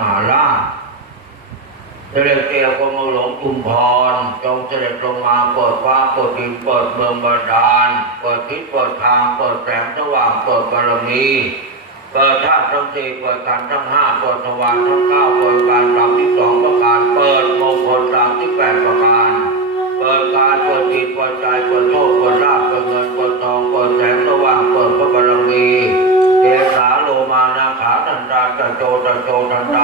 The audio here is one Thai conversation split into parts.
มาราชเสด็จเกี่ยวกรมหลวงกุมพร จงเสด็จลงมาเปิดฟ้าเปิดดินเปิดเมืองบาดาลเปิดทิศเปิดทางเปิดแสงสว่างเปิดบารมีเปิดธาตุทั้งสี่เปิดกันทั้งห้าเปิดสว่างทั้งเก้าเปิดการสามที่สองประการ เปิดมงคลสามที่แปดประการ เปิดกายเปิดจิตเปิดใจเปิดโชคเปิดลาภเปิดเงินเปิดทองเปิดแสงสว่างเปิดพระบารมีเอสาโลมานาขาตันตาตะโจตะโจตันตารักขา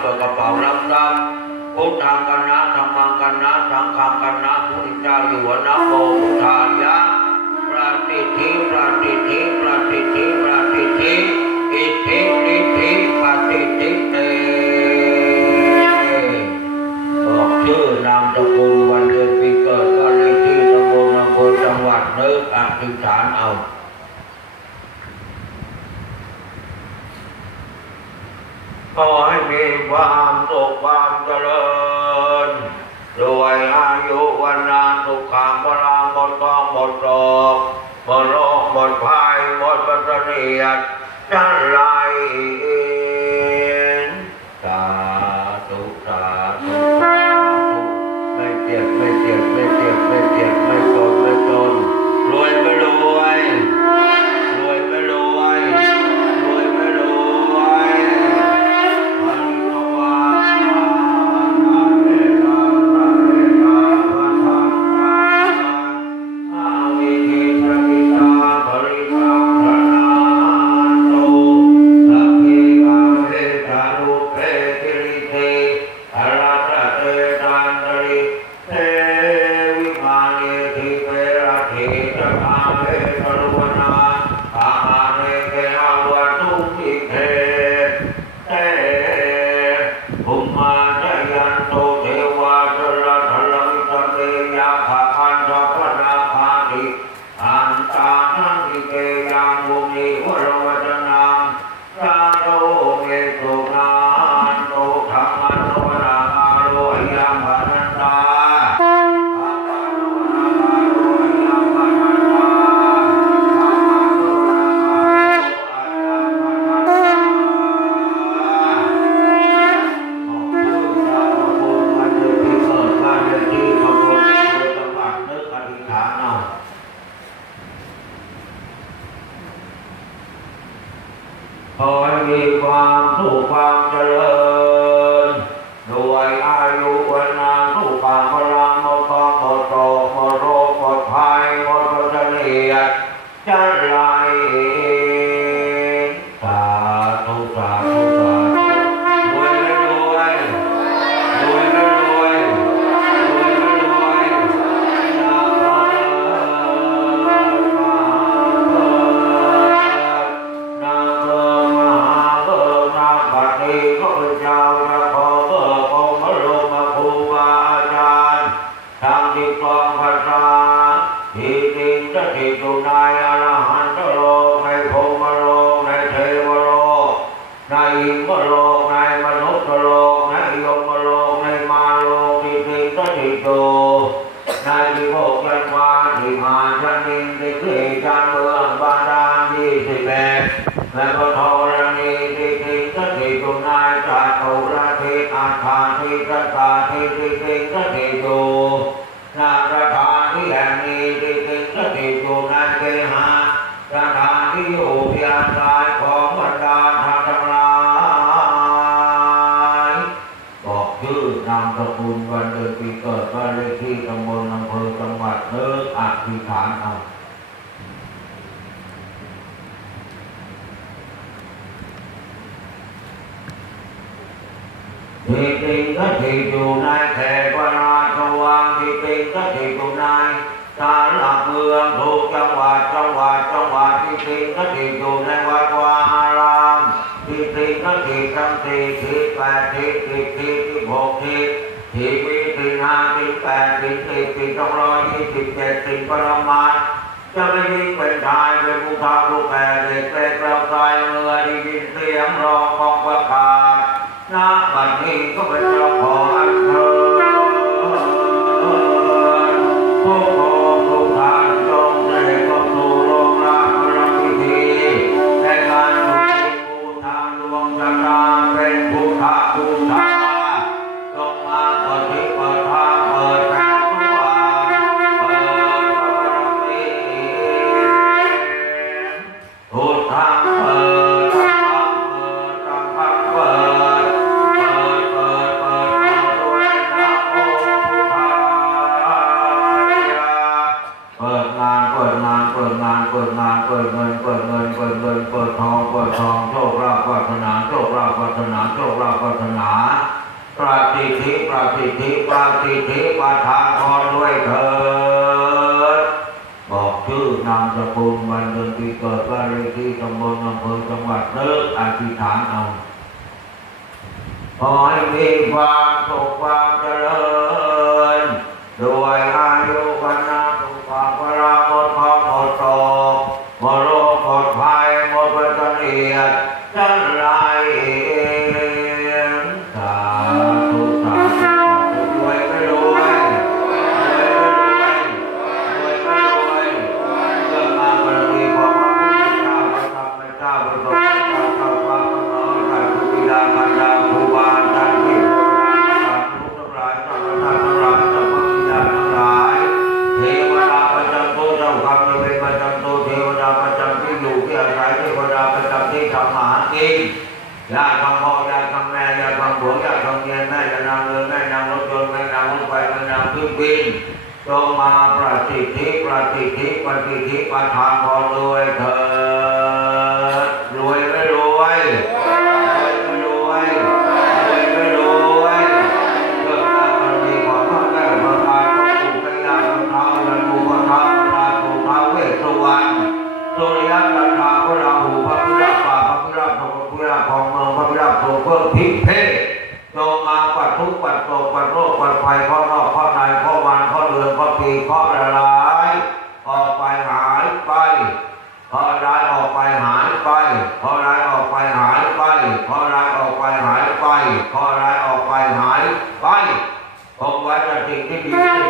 เปิดกระเป๋ารับทรัพย์พุทธังกันนะธรรมังกันนะสังฆังกันนะพุทธเจ้าอยู่หัวนะโมพุทธายะประติทิประติทิประติทิประติทิอิทธินิธิปฏิทิเตบอกชื่อนามสกุลวันเดือนปีเกิดก็เลขที่ตำบลอำเภอจังหวัดเนึกอธิษฐานเอา ขอให้มีความสุขความเจริญรวยอายุวันนานสุขขังพลาหมดกองหมดโรคหมดโรคหมดภัยหมดปัตเนียดจันไร ขอให้มีความสุขความเจริญ สกุลวันเดือนปีเกิดบ้านเลขที่ตำบลอำเภอจังหวัดเลิกอธิษฐานเอาที่จริงก็ที่อยู่ในแขกวราชวังที่จริงก็ที่อยู่ในศาลหลักเมืองถูกจังหวัดจังหวัดจังหวัดที่จริงก็ที่อยู่ในวัด สิบสิบสองร้อยยี่สิบเจ็ดสิบปรมาณจะไม่ยิ่งเป็นชายเป็นผู้ทำรูปแบบเด็กเป็นเระต่ายเมื่อได้ยินเสียงร้องของประกาศณบัดนี้ก็เป็นเรา ธิประทานพรด้วยเถิด บอกชื่อนามสกุลวันเดือนปีเกิดวันเลขที่ตำบลอำเภอจังหวัดเลิกอธิษฐานเอาขอให้มีความสุขความเจริญ จงมาประสิทิประสิทิปฏิทิปทังพอด้วยเถิด ทุกข์ปัดโกปัดโรคปัดภัยข้อนอกข้อในข้อวันข้อเดือนข้อปีข้อละลายออกไปหายไปพอร้ายออกไปหายไปพอร้ายออกไปหายไปพอร้ายออกไปหายไปพอร้ายออกไปหายไปคงไว้แติดที่ดี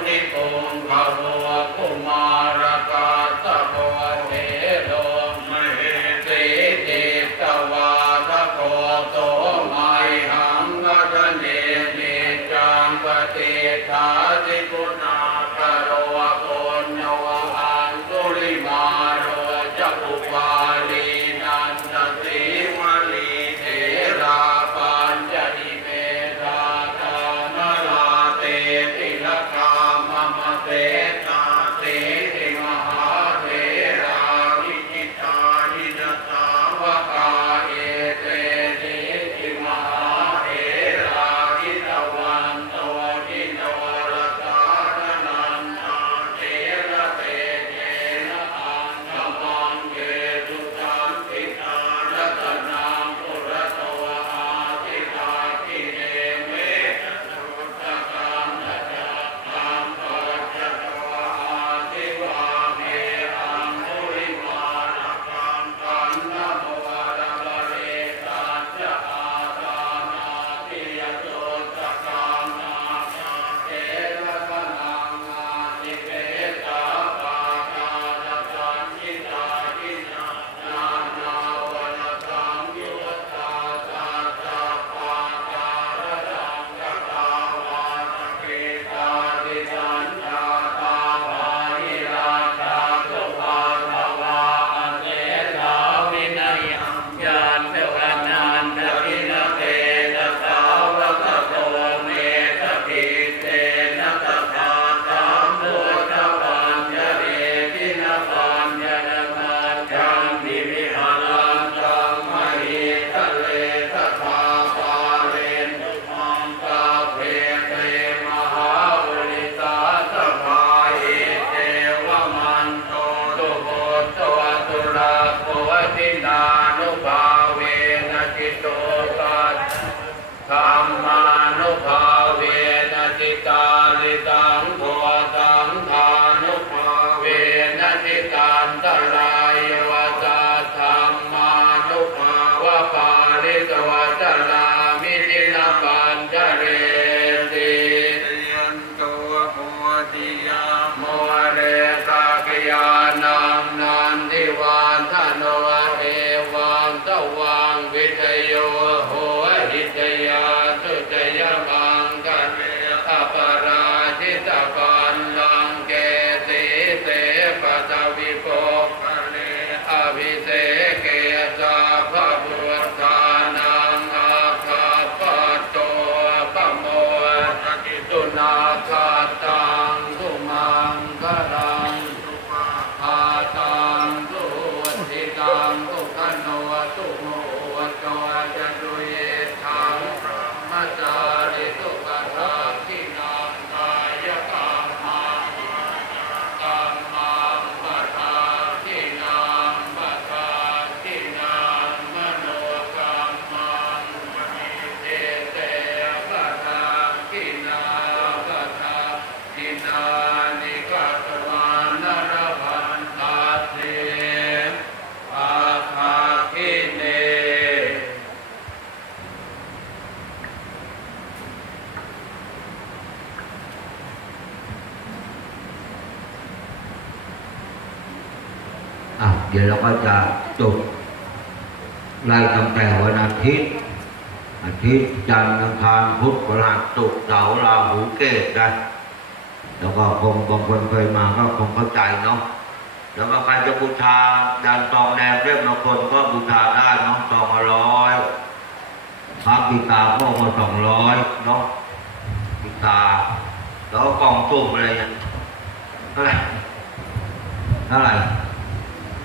Oh, ธรรมานุภาเวนะจิตาลิตังโทตังทานุภาเวนะจิตันตรายยวตาธรรมานุภาวะปาริตวัตลามิตินาปัญจเรติยันตัวโพธิยาโมเรกากยานังนันทิวานทโนเอวังตวังวิทโย เดี๋ยวเราก็จะจุดไล่ตั้งแต่วันอาทิตย์ อาทิตย์จันทร์อังคารพุธพฤหัสศุกร์เสาร์ราหูเกตนะ แล้วก็คงบางคนเคยมาก็คงเข้าใจเนาะแล้วก็ใครจะบูชาดันตองแดงเรียบนคนก็บูชาได้เนาะตองร้อยพระปิตาก็มาสองร้อยเนาะปิตา แล้วกล่องตุ่มอะไรเนี่ยเท่าไหร่เท่าไหร่